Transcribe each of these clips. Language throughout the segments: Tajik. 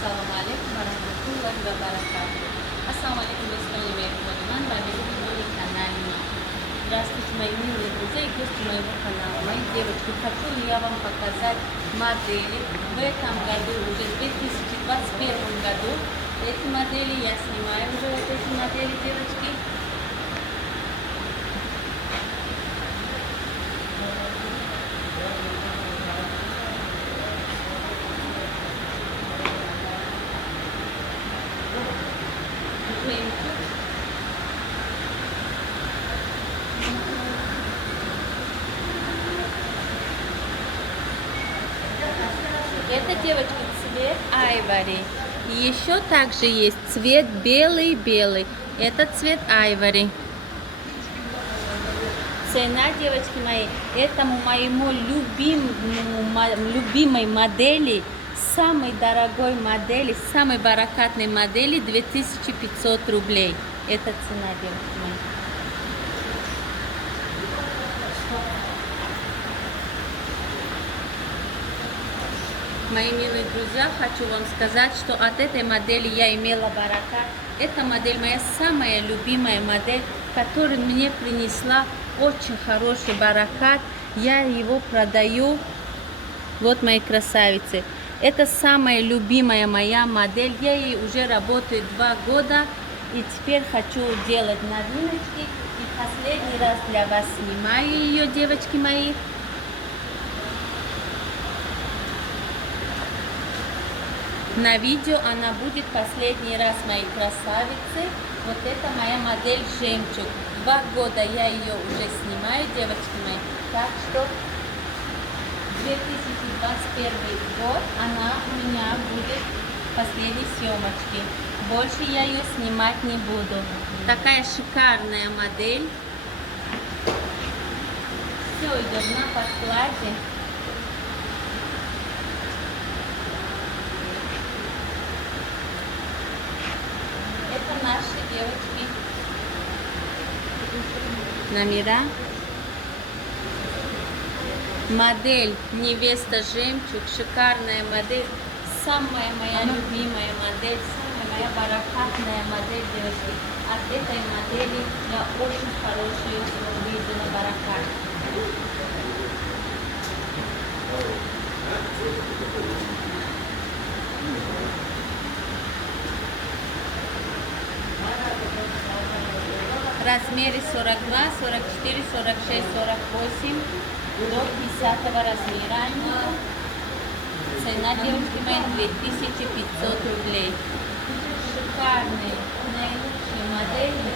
Ассаламу алейкум варахматуллахи ва баракатуху. Ассаламу алейкум, достояние моих внимания, вами на канале. Здравствуйте, мои милые друзья и гости моего канала. Мои девочки, хочу я вам показать модели. В этом году, уже в 2021 году, эти модели я снимаю уже вот эти модели, девочки. Это, девочки, цвет айвори. Еще также есть цвет белый-белый. Это цвет айвори. Цена, девочки мои, этому моему любимой модели, самой дорогой модели, самой баракатной модели 2500 рублей. Это цена, девочки мои. Мои милые друзья, хочу вам сказать, что от этой модели я имела баракат. Эта модель моя самая любимая модель, которая мне принесла очень хороший баракат. Я его продаю. Вот мои красавицы. Это самая любимая моя модель. Я ей уже работаю 2 года. И теперь хочу делать новиночки. И последний раз для вас снимаю ее, девочки мои. На видео она будет последний раз, мои красавицы. Вот это моя модель жемчуг. 2 года я ее уже снимаю, девочки мои. Так что 2021 год она у меня будет последней съемочки. Больше я ее снимать не буду. Такая шикарная модель. Все идет на подкладе. Наши девочки номера. Модель невеста жемчуг, шикарная модель, самая моя любимая модель, самая моя баракатная модель, девочки. От этой модели я очень хорошую увидела баракат. Размеры 42, 44, 46, 48 до 50 размера. Цена, девочки мои, 2500 рублей. Шикарные, наилучшие модели.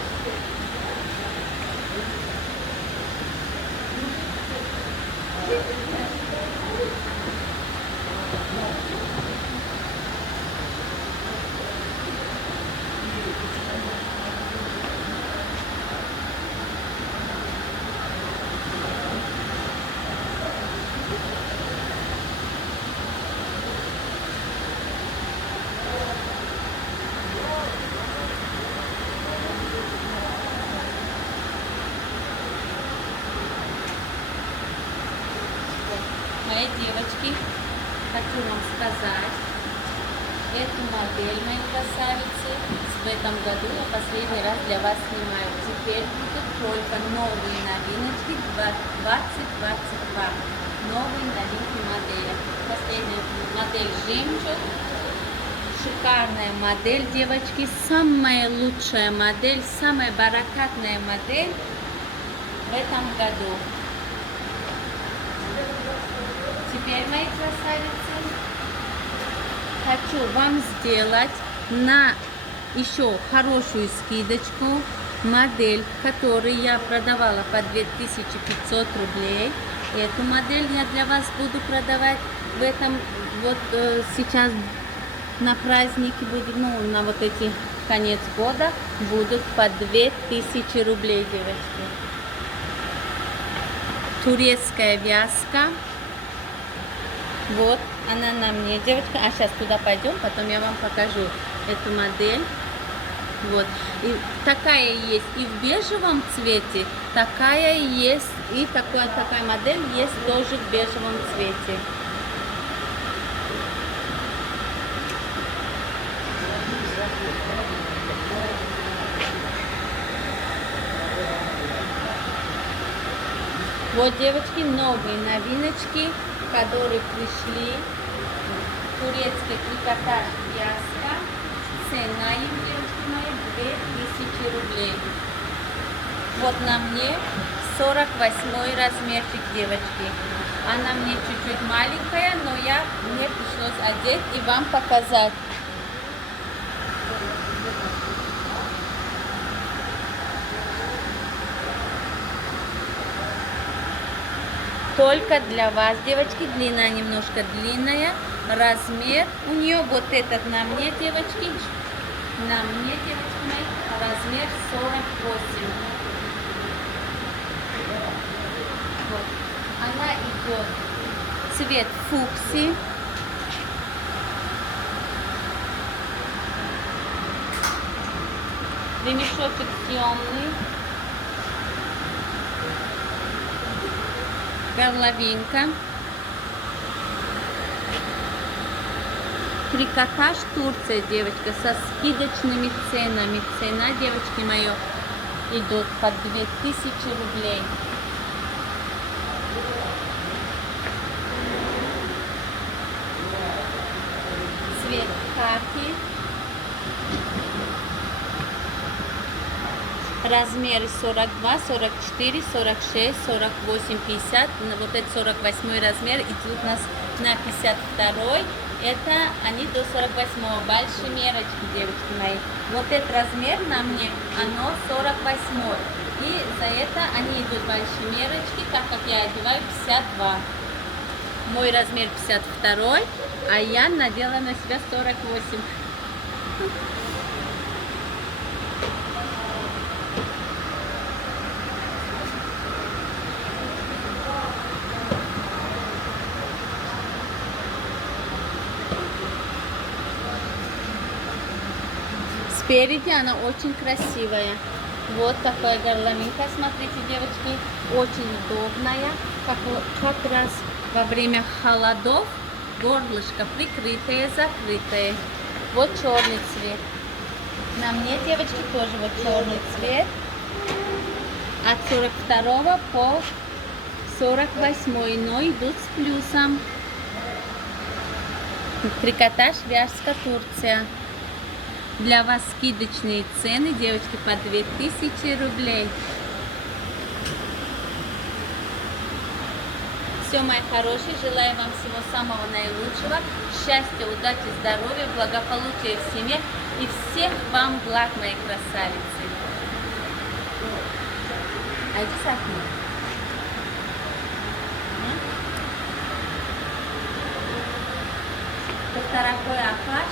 Мои девочки, хочу вам сказать, эту модель, мои красавицы, в этом году я последний раз для вас снимаю. Теперь будут только новые новиночки 2022. Новые новинки модели. Последняя модель жемчуг. Шикарная модель, девочки. Самая лучшая модель, самая баракатная модель в этом году. Теперь, мои красавицы, хочу вам сделать на еще хорошую скидочку модель, которую я продавала по 2500 рублей. Эту модель я для вас буду продавать в этом, вот сейчас на праздники будет, ну, на вот эти конец года будут по 2000 рублей, девочки. Турецкая вязка. Вот она на мне, девочка. А сейчас туда пойдем, потом я вам покажу эту модель. Вот. И такая есть и в бежевом цвете, такая есть, и такая модель есть тоже в бежевом цвете. Вот, девочки, новые новиночки, которые пришли. Турецкий трикотаж вязка. Цена им, девочки мои, 2000 рублей. Вот на мне 48 размерчик, девочки. Она мне чуть-чуть маленькая, но мне пришлось одеть и вам показать. Только для вас, девочки, длина немножко длинная, размер у нее вот этот на мне, девочки, мои, размер 48. Вот. Она идет цвет фукси. Ремешочек темный. Горловинка. Трикотаж Турция, девочка, со скидочными ценами. Цена, девочки мои, идет по 2000 рублей. Цвет хаки. Размеры 42, 44, 46, 48, 50. Вот этот 48 размер идет у нас на 52. Это они до 48. Большие мерочки, девочки мои. Вот этот размер на мне, оно 48. И за это они идут большие мерочки, так как я одеваю 52. Мой размер 52, а я надела на себя 48. Спереди она очень красивая. Вот такая горловинка, смотрите, девочки, очень удобная. Как раз во время холодов горлышко прикрытое, закрытое. Вот черный цвет. На мне, девочки, тоже вот черный цвет. От 42 по 48, но идут с плюсом. Трикотаж вязка Турция. Для вас скидочные цены, девочки, по 2000 рублей. Все, мои хорошие, желаю вам всего самого наилучшего. Счастья, удачи, здоровья, благополучия в семье и всех вам благ, мои красавицы. Второй Ахаш.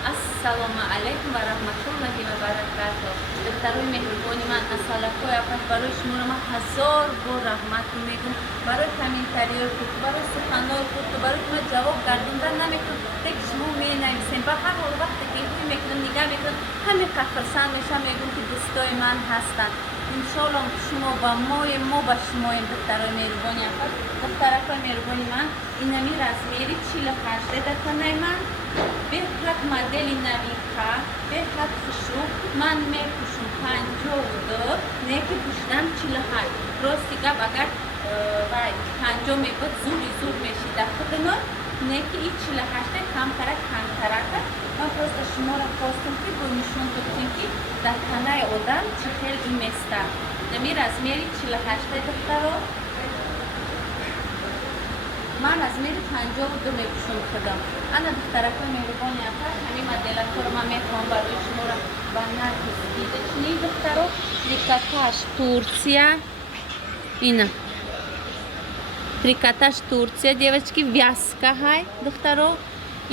Ассаламу алейкум ва рахматуллахи ва баракатух. Второй мехрубониман ассалакой Ахаш. Барой шмурама хазор бо рахмату мегум. Барой комментариой курту, барой суханой курту, барой ма ҷавоб гардондан намекун. Тек шумо менависем ба ҳар ҳол вақте ки рӯй мекунам, нигоҳ мекунам, ҳаме хурсанд мешам, мегум ки дӯстои ман ҳастанд. Иншоллоҳ шумо ба моем, мо ба шумоем. Духтарои меҳрубони Ахаш, духтаракои меҳрубони ман, инами размери 48 датанаи ман. Беҳад модели навиха, беҳад хушрӯ. Ман мепӯшам 52, не ки пӯшидам 48. Рости гап, агар 50 мегӯд зур мешида худамон, не ки и 48 камтарак. Ман просто шуморо хостам ки бо нишон додем ки дар танаи одам чӣ хел ин места. Нами размери 48 духтаро. Ман размери 52 мепӯшам худам. Ана духтаракои меҳрубони Ахаш, ҳамин моделакҳоро ман мехоҳам барои шуморо ба нархи скидочни духтаро. Трикотаж Турция. Ина. Трикотаж Турция, девочки, вязка ҳай духтаро.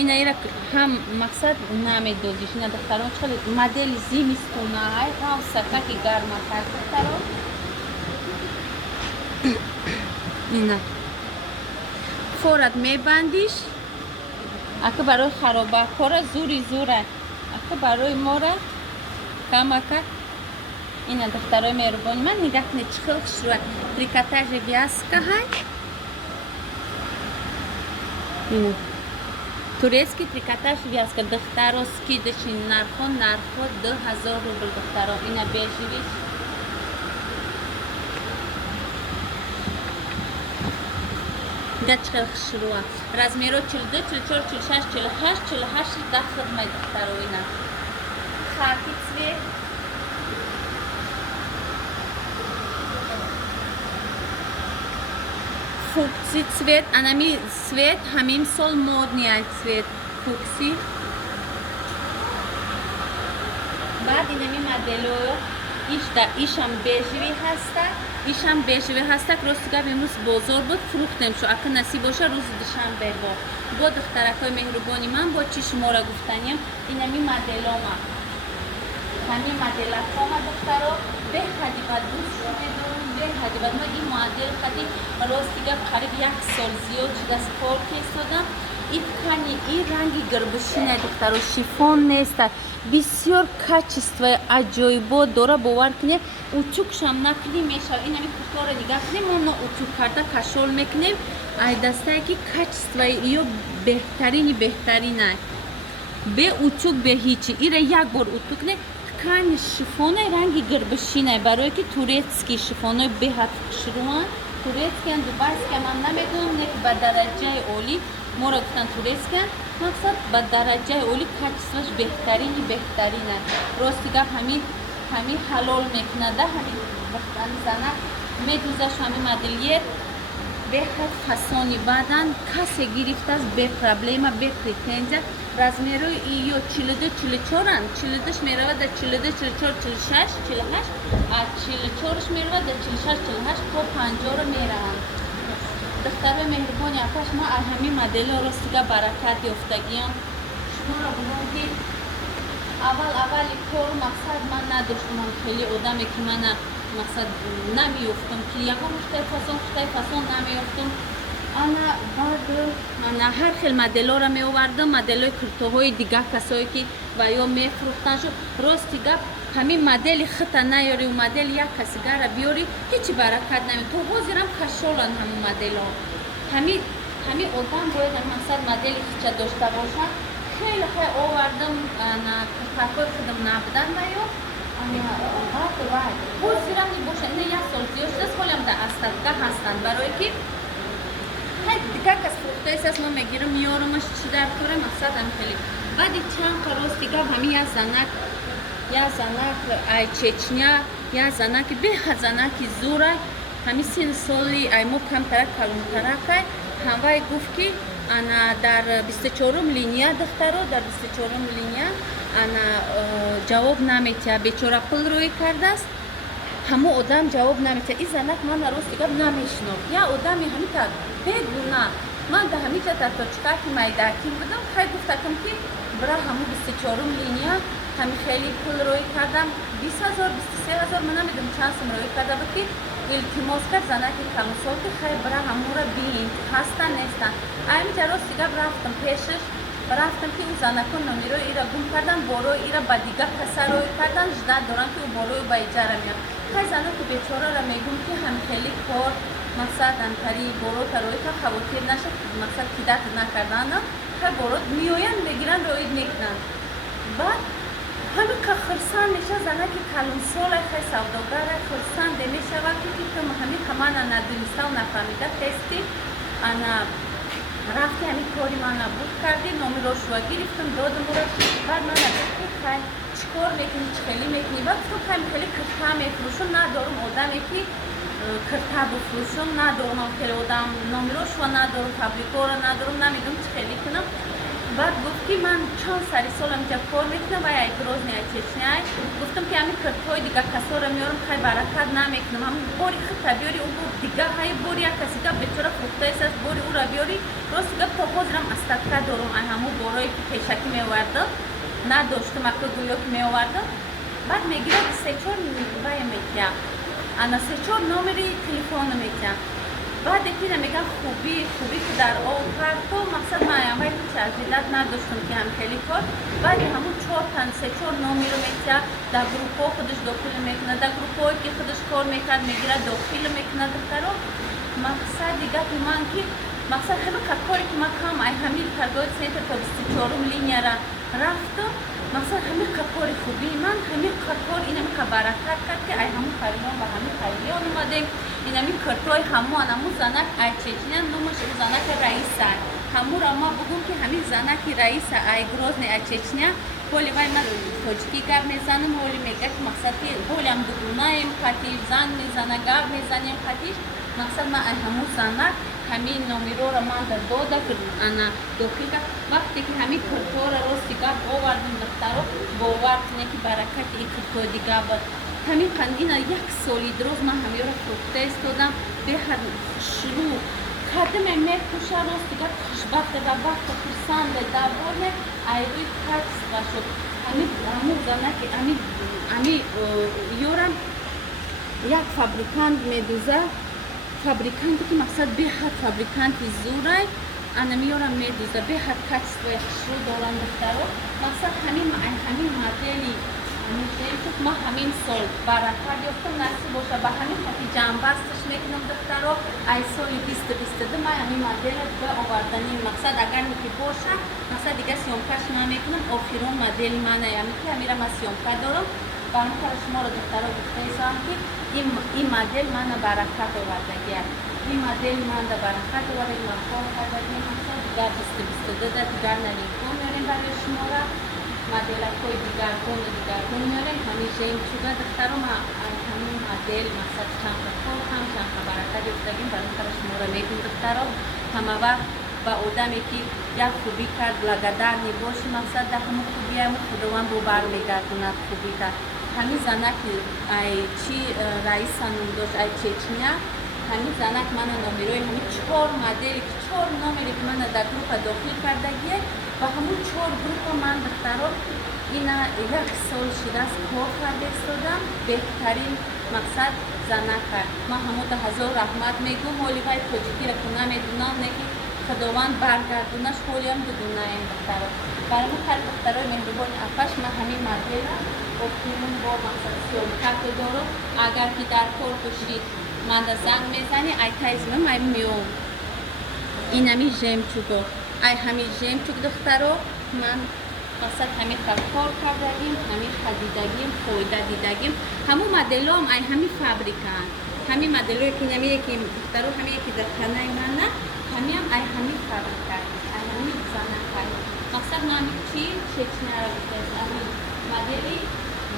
Ина ира ҳам мақсад намедодиш. Ина духтаро чӣ модели зимистона ҳай, ҳавса таки гарматар духтаро. Ина. Форат мебандиш. Ака барои харобакора зура. Ака барои мора камака. Ина духтарои меҳрубони ман, нигаҳ кунед чӣ хел хушрӯа. Трикотажи вязка ҳай. Ина. Турецкий трикотаж вязка. Духтаро скидочни нархо 2000 рубл духтаро. Ина бежевич. دیگه چقدر شروع размерو 42 44 46 48 48 ده خدمت دختر و اینا خاکی цвет фукси цвет анами цвет ҳамин сол модни ай цвет фукси баъд инами модело ишам бежеви ҳаста ишам бежеви ҳаста рости гап имрӯз бозор буд фурӯхтем шо ака насиб боша рӯзи душанбе бо духтаракҳои меҳрубони ман бо чӣ шуморо гуфтанем инами моделома ҳамин моделакҳома духтаро беҳади бад дӯстшо медорам беҳади бад ман ин модел қади рости гап қариб 1 сол зиёд шудааст кор кистодам ин ткани ин ранги гирбушина духтаро шифон неста бисёр качествои аҷоибот дора бовар кунем утюгшам накунем мешава инами курторо нигоҳ кунем моно утюг карда кашол мекунем ай дастае ки качествои иё беҳтарини беҳтарина бе утюг бе ҳичи ира як бор утюг кунем ткани шифонои ранги гирбушина барое ки турецкий шифонои беҳад хушрӯан турецкиан дубайскиан ман намедонам не ки ба дараҷаи олӣ моро гуфтан турецкиан мақсад ба дараҷаи олӣ качествоаш беҳтарини беҳтарин аст рости гап ҳамин ҳалол мекунада ҳамин бахтани занак медузаш ҳамин модельер беҳад фасони бадан касе гирифтааст бепроблема бепретензия размерои иё 42 44ан 42ш меравад дар 42 44 46 48 а 44ш меравад дар 46 48 то 50ро мераванд духтарои меҳрубони акаш ма аз ҳамин модело ростига баракат ёфтагиам шуморо гӯям ки аввали кору мақсад ман надоштам хеле одаме ки мана мақсад намеёфтам ки ягон хуштай фасон намеёфтам ана баъд ана ҳар хел моделоро меовардам моделои куртоҳои дига касое ки ва ё мефурӯхтанд шуд рости гап ҳамин модели хита наёрӣ модели як касигара биёрӣ ҳечи баракат намед то ҳозирам кашоланд ҳамин модело ҳамин одам бояд мақсад модели хича дошта бошад хеле хай овардам куртакои худам набудан маё ҳозирам мебошад ина як сол зиёд шудааст ҳолиам дар астатка ҳастанд барое ки дига кас фурӯхтааст ман мегирам миёрамаш чӣ дар кора мақсад ҳам хеле баъди чанд ка рости гап ҳамин як занак ай чечня як занаки беҳад занаки зӯра ҳамин син соли ай мо камтарак калонтаракай ҳамвай гуфт ки ана дар 24 линия духтаро дар 24 линия ана ҷавоб наметиҳа бечора пул рӯй кардааст ҳамон одам ҷавоб наметиҳа ин занак мана рости гап намешинохт як одами ҳамита бегуна ман да ҳамита дар точкаки майдаки будам хай гуфтакам ки бира ҳамон 24 линия ҳами хеле пул рӯй кардам 20 000 23 000 ман намедонам чанд сум рӯй карда буд ки илтимос кард занаки калонсол ки хай бира ҳамонро биин ҳастан нестан аймиҷа рости гап рафтам пешаш рафтам ки ӯ занакон номерои ира гум кардан борои ира ба дига каса рӯй кардан ждат дорам ки ӯ борои ба иҷара меяд хай занаки бечораро мегум ки ҳам хеле кор мақсад антари борота рӯй кард хавотир нашад мақсад кидат накардана хай борот меоянд мегиранд рӯид мекунанд баъд ҳамин ка хурсанд мешавад занаки калонсолай хай савдогарай хурсанде мешавад ки ту ҳамин ка мана надонистау нафаҳмида хести ана рафти ҳамин кори мана буд карди номеро шуа гирифтам додам ӯро баъд мана гуфт хай чӣ кор мекунӣ чӣ хеле мекунӣ баъд гуфтам хай хеле кирта мефурӯшам надорам одаме ки кирта бифурӯшам надорам хеле одам номеро шуа надорам фабрикоро надорам намедонам чӣ хеле кунам баъд гуфт ки ман чанд сари солам ҷа кор мекунам вай ай грозни ай чечняй гуфтам ки ҳамин киртҳои дига касоро меорам хай баракат намекунам ҳамин бори хита биёри ӯ дига ҳай бори як каси гап бечора фурӯхтааст бори ӯро биёри рости гап то ҳозирам астатка дорам ай ҳамон борое ки пешакӣ меовардам надоштам ака гӯё ки меовардам баъд мегирад 3-4 вай мекиям ана 3-4 номери телефоно мекиям баъде ки намегам хубӣ ки дар овкард то мақсад ман аввал ҳеч аҷилат надоштам ки ҳам хеле кор баъди ҳамон 4 номеро метиҳад дар группҳо худаш дохил мекунад дар группҳое ки худаш кор мекард мегирад дохил мекунад духтаро мақсади гапи ман ки мақсад ҳама кори ки ман кам ай ҳамин торговый центр то 24 линияра рафтам мақсад ҳамин қатори хуби ман ҳамин қатор инами ка баракат кард ки ай ҳамун харидон ба ҳамин харидиён омадем инами киртои ҳамуан ҳамун занак ай чечня номаш занаки раиса ҳамура ма бугум ки ҳамин занаки раиса ай грозный ай чечня ҳоли вай ман тоҷикӣ гап мезанам ҳоли мега ки мақсад ки ҳолиам дудунаем қатиш зан мезана гап мезанем қатиш мақсад ман ай ҳамун занак ҳамин номерора ман дода ана дохил кард вақте ки ҳамин киртора рости гап овардим духтаро бовар кунем ки баракати ин кирто дига буд ҳамин қандина як соли дуроз ман ҳамиёра фурӯхта истодам беҳад шурӯъ кардаме мекуша рости гап хушбахте ва бахта хурсанде давоне айрӯи качества шуд ҳамин занаки ҳамин ёрам як фабрикант медуза фабриканте ки мақсад беҳад фабриканти зурай анамиёрам медуза беҳад качествои хушрӯ дорам духтаро мақсад ҳамин модели ма ҳамин сол баракат ёфтам насиб боша ба ҳамин хати ҷамбасташ мекунам духтаро ай соли 2022 ман ҳамин модела дига овардани мақсад агар ки боша мақсад дига сёмкаш намекунам охирон модели мана яъне ки ҳамира ман сёмка дорам бармукара шуморо духтаро гуфтаисам ки ин модел мана баракат овардагиаст ин модели манда баракат оварда махор кардагӣ мақсад дигар 2022 дигар налинкон меорем барои шумора моделакҳои дигаргун меорем ҳамин жемчуга духтаро ман ҳамин модел мақсад чанка корам чанка баракат ёфтагим бармукара шумора мегӯм духтаро ҳама вақт ба одаме ки як хубӣ кард благодарни бошӣ мақсад дар ҳамун хубиаму худованд бо бармегардонад хубита ҳамин занаки ай чи раиса ном дошт ай чечня ҳамин занак мана номерои ҳамин 4 модели ки 4 номери ки мана дар группа дохил кардагие ва ҳамун 4 группа ман духтаро ина як сол шудааст кор карда истодам беҳтарин мақсад занака ман ҳамуда ҳазор раҳмат мегӯм ҳоли вай тоҷикиро ки намедунам не ки худованд баргардонаш ҳолиам дудунаем духтаро барои ҳар духтарои меҳрубони афаш ман ҳамин модела офирун бо мақсад сёмкато дорам агар ки дар кор бошӣ манда занг мезани ай тайзмам ай меом инами жемчуго ай ҳамин жемчуг духтаро ман мақсад ҳамин ха кор кардагим ҳамин ха дидагим фоида дидагим ҳамун моделоам ай ҳамин фабрикаанд ҳамин моделое ки намие ки духтаро ҳамие ки дар ханаи мана ҳамиам ай ҳамин фабрика ай ҳамин занакай мақсад ман чи чечняро гуфтаам ҳамин модели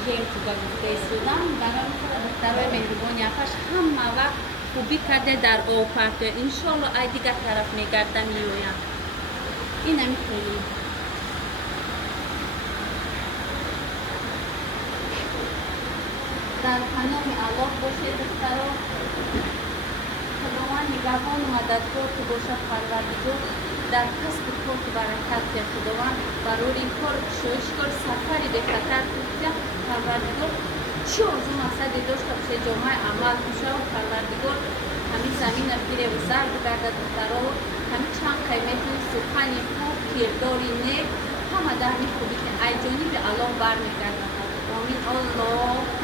жемчуга гуфтаистодам барои духтарои меҳрубони афаш ҳама вақт хубӣ карда дар опарто иншоалло ай дигар тараф мегарда меоям инами хеле дар паноҳи аллоҳ бошед духтаро худованд нигаҳону мададкор ки бошад парвардигор дар касби кор ки баракат кер худованд барори ин кор кушоиш кор сафари бехатар кунҷа парвардигор чӣ орзу мақсаде дошта боше ҷомаи амал кушав парвардигор ҳамин замина гиреву зар бигарда духтаро ҳамин чанд қай метони сухани хуб кирдори нек ҳама дар ҳамин хубӣ ки ай ҷониби аллоҳ бармегардад. Амин Аллоҳ.